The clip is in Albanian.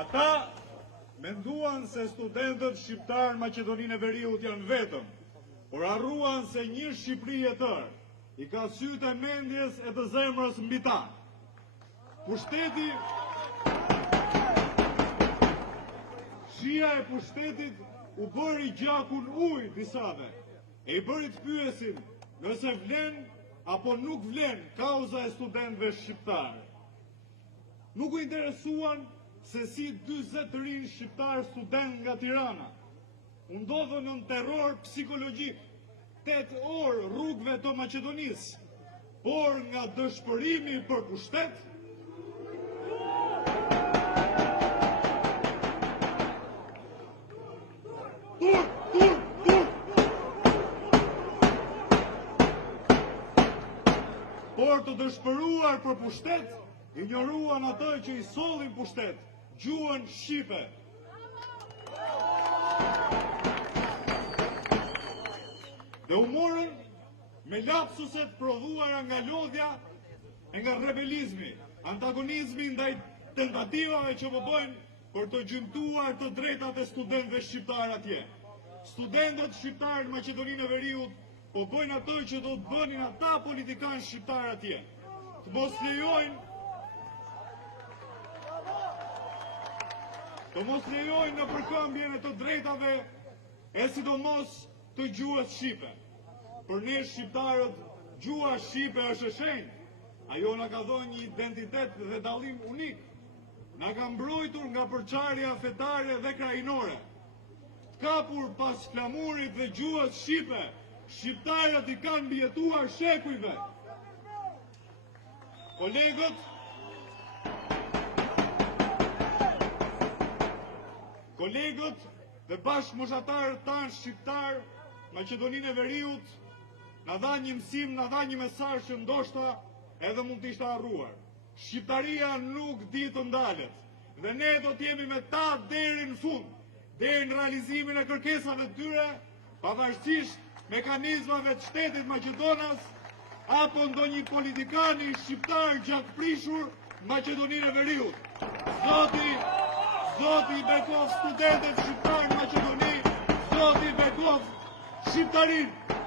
Ata menduan se studentët shqiptarë në Maqedoninë e Veriut janë vetëm, por harruan se një Shqipëri e tërë i ka sytë e mendjes e të zemrës mbi ta. Pushteti, shia e pushtetit u bëri gjakun ujë disave, e i bëri të pyesin nëse vlen apo nuk vlen kauza e studentëve shqiptarë. Nuk u interesuan se si 40 rinë shqiptarë student nga Tirana u ndodhën në terror psikologjik 8 orë rrugëve të Maqedonisë, por nga dëshpërimi për pushtet, por të dëshpëruar për pushtet, injoruan atë që i sollin pushtet, gjuhën shqipe. Dhe u morën me lapsuset prodhuara nga lodhja e nga rebelizmi, antagonizmi ndaj tentativave që po bëjnë për të gjymtuar të drejtat e studentëve shqiptar atje. Studentët shqiptarë në Maqedoninë e Veriut po bëjnë ato që do të bënin ata politikanë shqiptarë atje. Të mos lejojnë në përkëmbjen e të drejtave e sidomos të gjuhës shqipe. Për ne shqiptarët, gjuha shqipe është e shenjtë. Ajo na ka dhënë një identitet dhe dallim unik. Na ka mbrojtur nga përçarja fetare dhe krajinore. Kapur pas flamurit dhe gjuhës shqipe, shqiptarët i kanë mbijetuar shekujve. Kolegët dhe bashkëmoshatarët tanë shqiptar, Maqedoninë e Veriut, na dha një mësim, na dha një mesazh që ndoshta edhe mund të ishte harruar. Shqiptaria nuk di të ndalet, dhe ne do të jemi me ta deri në fund, deri në realizimin e kërkesave të tyre, pavarësisht mekanizmave të shtetit Maqedonas apo ndonjë politikani shqiptar gjakprishur Maqedoninë e Veriut. Zoti i bekov studentët shqiptar në Maqedoni, Zoti i bekov shqiptarinë.